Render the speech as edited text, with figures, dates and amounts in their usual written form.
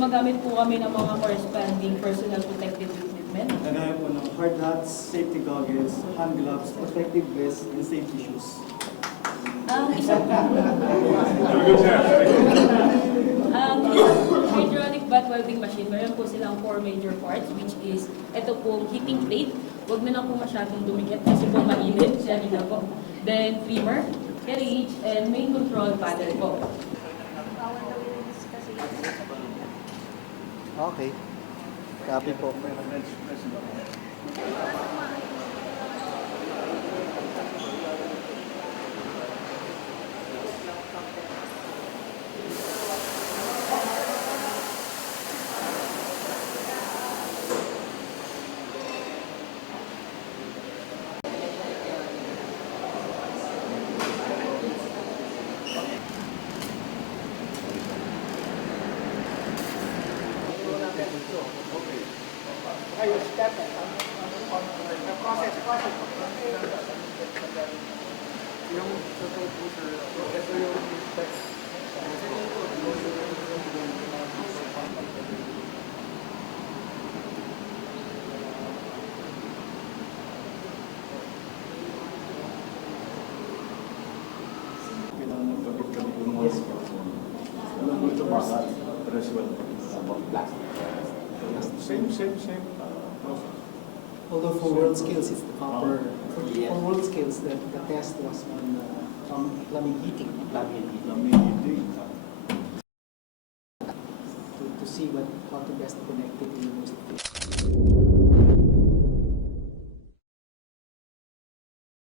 gumagamit po kami ng mga corresponding personal protective equipment. Kagaya po ng hard hats, safety goggles, hand gloves, protective vests, and safety shoes. Isang hydraulic butt welding machine, meron po silang 4 major parts, which is ito po heating plate. Huwag na lang po masyadong dumikit kasi po mainit. Yan na po. Then trimmer, carriage, and main control panel po. Okay. Copy po. Yung total po sir, ito yung kailangan magkabit-kabit yung mga alam mo ito mga threshold about plastic. Same process. Although for world scales, it's the copper. For world scales, the test was on plumbing heating. To see how to best connect it to the most efficient.